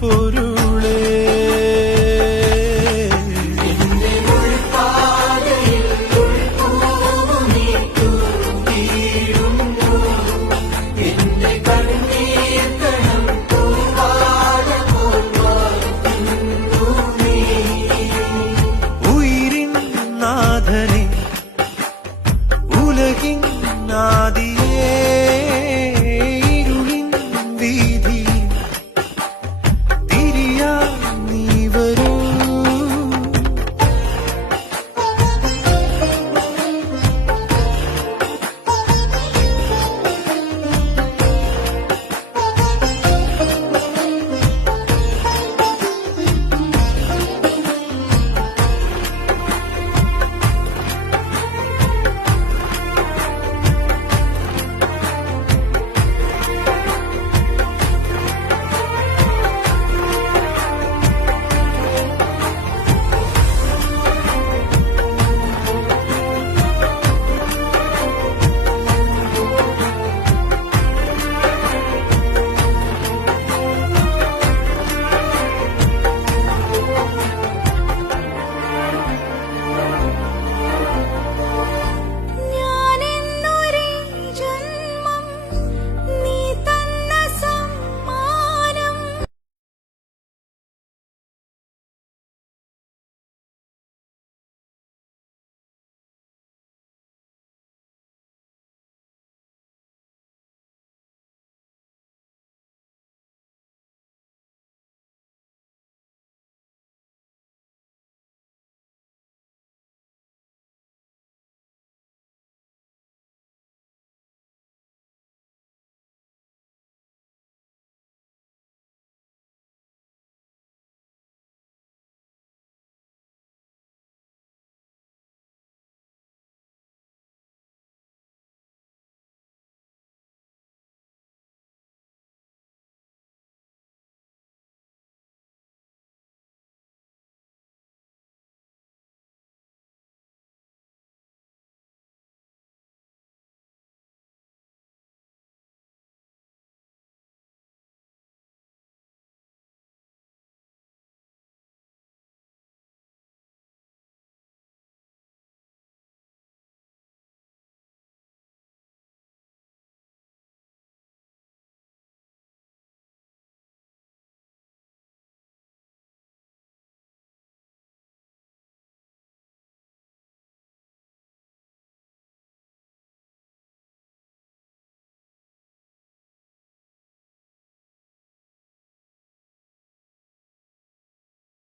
por